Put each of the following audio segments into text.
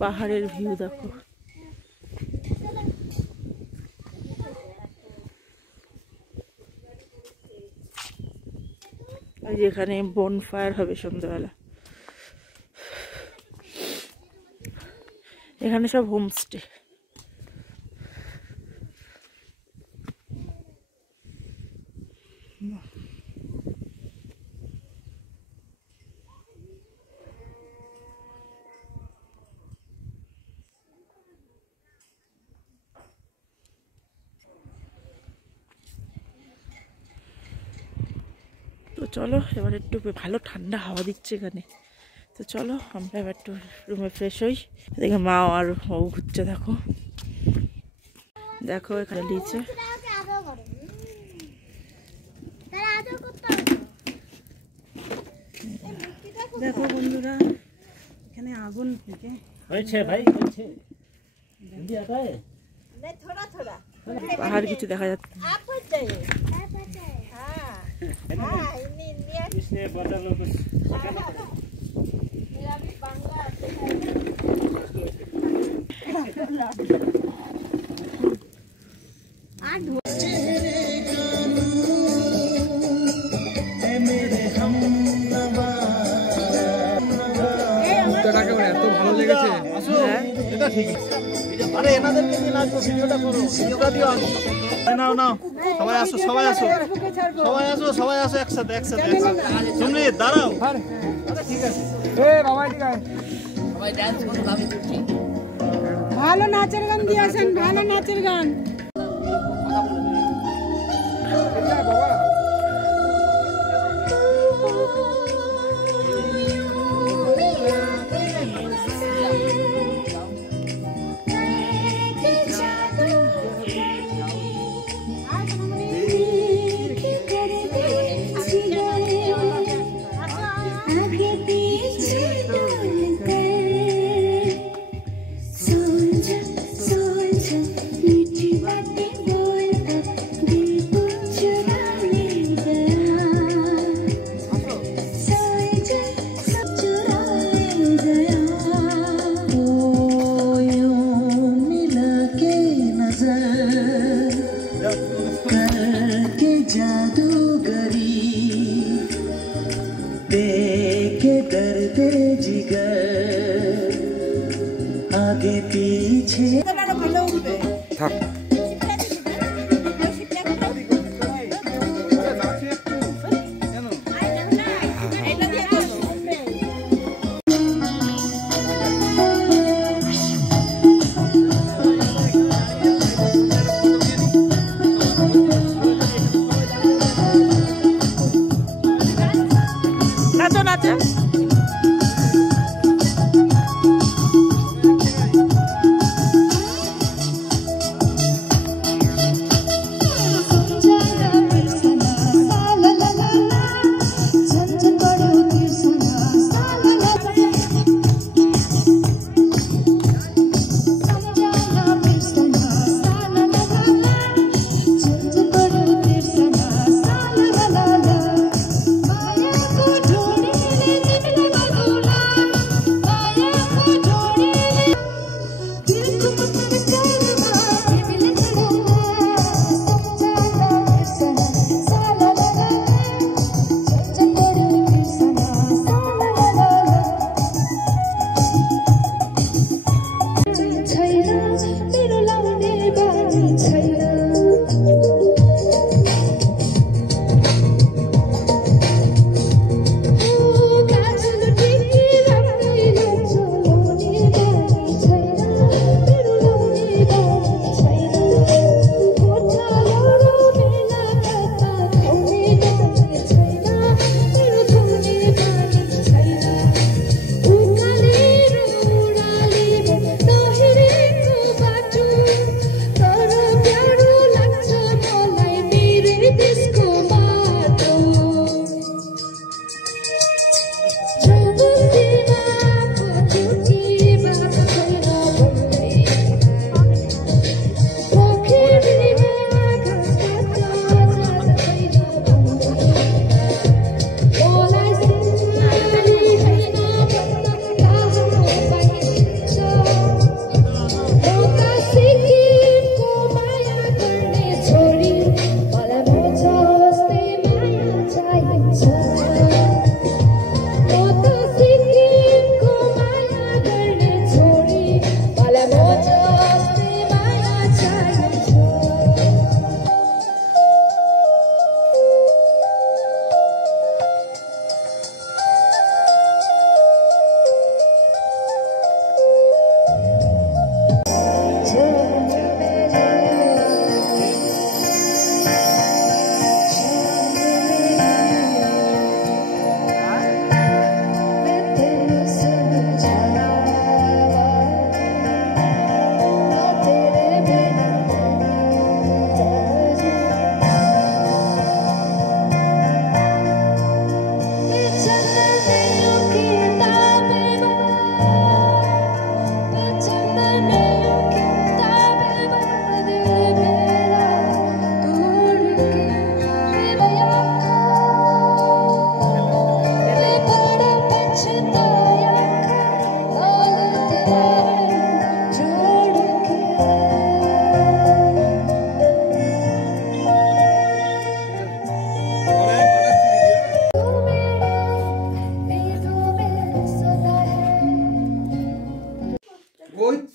পাহাড়ের ভিউ দেখো। ওই যেখানে বনফায়ার হবে সন্ধ্যাবেলা। এখানে সব হোমস্টে। তো চলো এবার একটু ভালো ঠান্ডা হাওয়া দিচ্ছে এখানে। তো চলো আমরা এবার একটু রুমে ফ্রেশ হই। দেখে মা আর ও ঘুরছে, দেখো দেখো এখানে নিচে দেখো বন্ধুরা, এখানে আগুন থেকে হয়েছে ভাই, হয়েছে পাহাড় কিছু দেখা যাচ্ছে। এত ভালো লেগেছে। এটা ঠিক আছে। আরে এনাদেরকে দিয়ে নাচবো, ভিডিওটা করো, ভিডিওটা দিও। নাও নাও, সবাই আসো, সবাই আসো, সবাই আসো, সবাই আসো একসাথে একসাথে একসাথে। তুমি দাঁড়াও। আরে ঠিক আছে, বাবা ঠিক আছে, সবাই ডান্স করুন, আমি করছি। ভালো নাচের গান দিয়ে আসেন, ভালো নাচের গান। থাক। নাচো নাচো।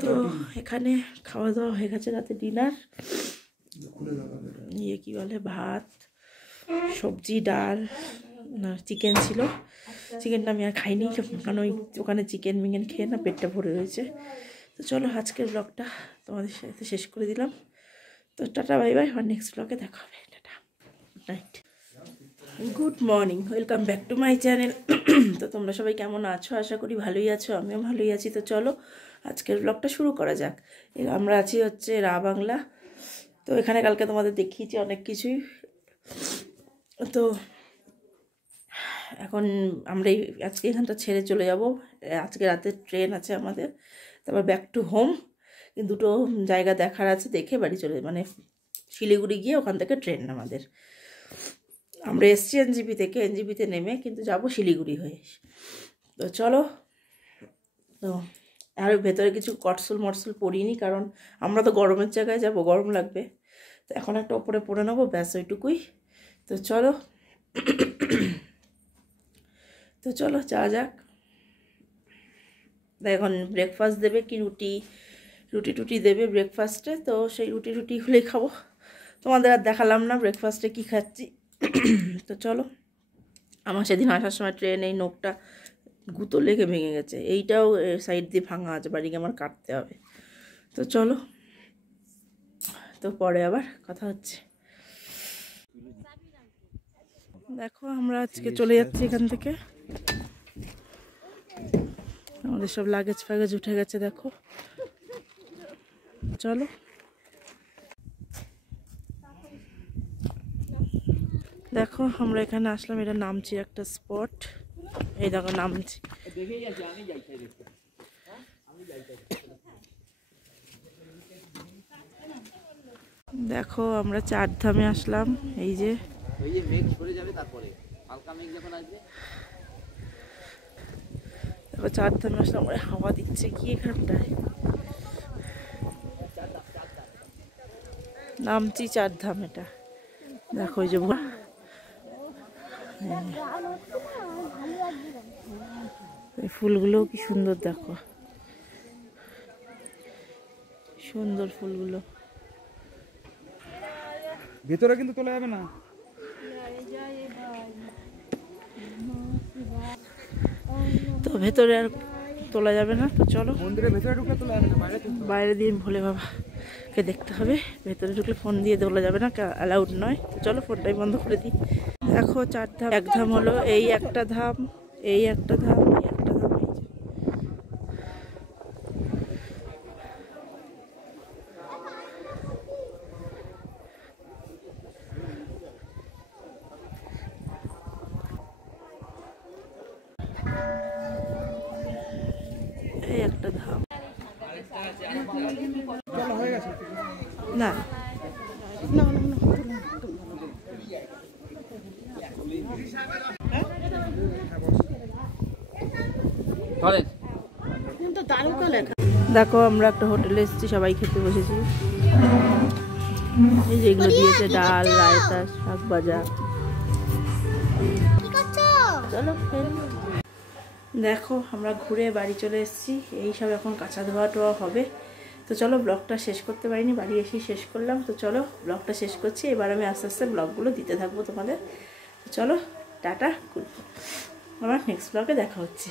তো এখানে খাওয়া দাওয়া হয়ে গেছে, রাতে ডিনার কি বলে ভাত, সবজি, ডাল, চিকেন ছিল। চিকেনটা আমি আর খাইনি, কারণ ওখানে চিকেন মিকেন খেয়ে না পেটটা ভরে রয়েছে। তো চলো আজকের ব্লগটা তোমাদের সাথে শেষ করে দিলাম। তো টাটা বাই বাই, আর নেক্সট ব্লগে দেখা হবে। Tata, good night, good morning, welcome back to my channel. তো তোমরা সবাই কেমন আছো? আশা করি ভালোই আছো, আমিও ভালোই আছি। তো চলো আজকের ব্লগটা শুরু করা যাক। আমরা আছি হচ্ছে রা বাংলা। তো এখানে কালকে তোমাদের দেখিয়েছি অনেক কিছুই। তো এখন আমরা আজকে এখানটা ছেড়ে চলে যাব। আজকে রাতে ট্রেন আছে আমাদের, তারপর ব্যাক টু হোম। দুটো জায়গা দেখার আছে, দেখে বাড়ি চলে, মানে শিলিগুড়ি গিয়ে ওখান থেকে ট্রেন আমাদের। আমরা এসছি এনজিপি থেকে, এনজিপিতে নেমে কিন্তু যাব শিলিগুড়ি হয়ে। তো চলো, তো আর ভেতরে কিছু কটসুল মটসুল পরিনি, কারণ আমরা তো গরমের জায়গায় যাব, গরম লাগবে। তো এখন একটা ওপরে পরে নেবো, ব্যাস ওইটুকুই। তো চলো, তো চলো যাওয়া যাক। এখন ব্রেকফাস্ট দেবে কি, রুটি টুটি দেবে ব্রেকফাস্টে। তো সেই রুটি হলেই খাবো। তোমাদের আর দেখালাম না ব্রেকফাস্টে কি খাচ্ছি। তো চলো, আমার সেদিন আসার সময় ট্রেন এই নোকটা গুঁতো লেগে ভেঙে গেছে, এইটাও সাইড দিয়ে ভাঙা আছে, বাড়িকে আমার কাটতে হবে। তো চলো, তো পরে আবার কথা হচ্ছে। দেখো আমরা আজকে চলে যাচ্ছি এখান থেকে, আমাদের সব লাগেজ ফাগেজ উঠে গেছে। দেখো, চলো। দেখো আমরা এখানে আসলাম, এটা নামছি একটা স্পট। এই দেখো নামছি। দেখো আমরা চারধামে আসলাম, এই যে দেখো চারধামে আসলাম। হাওয়া দিচ্ছে কি এখানটায়, নামছি চারধাম। এটা দেখো, এই যে এই ফুলগুলো কি সুন্দর, দেখো সুন্দর ফুলগুলো। ভেতরে কিন্তু তোলা যাবে না, তো ভেতরে আর তোলা যাবে না। তো চলো, মন্দিরের ভেতরে ঢুকলে তোলা যাবে না, বাইরে দিয়ে ভোলে বাবাকে দেখতে হবে। ভেতরে ঢুকলে ফোন দিয়ে তোলা যাবে না, অ্যালাউড নয়। তো চলো ফোনটাই বন্ধ করে দিই। দেখো চারধাম, এক ধাম হলো এই একটা ধাম, এই একটা ধাম, এই একটা ধাম, এই একটা ধাম। হয়ে গেছে না দেখো আমরা একটা হোটেলে এসেছি, সবাই খেতে বসেছি। এই যেগুলো দিয়েছে, ডাল, রায়তা, শাক ভাজা। চলো দেখো আমরা ঘুরে বাড়ি চলে এসেছি। এইসব এখন কাঁচা ধোয়া টোয়া হবে। তো চলো, ব্লগটা শেষ করতে পারিনি, বাড়ি এসেই শেষ করলাম। তো চলো ব্লগটা শেষ করছি। এবার আমি আস্তে আস্তে ব্লগগুলো দিতে থাকবো তোমাদের। তো চলো টাটা, আবার নেক্সট ব্লগে দেখা হচ্ছে।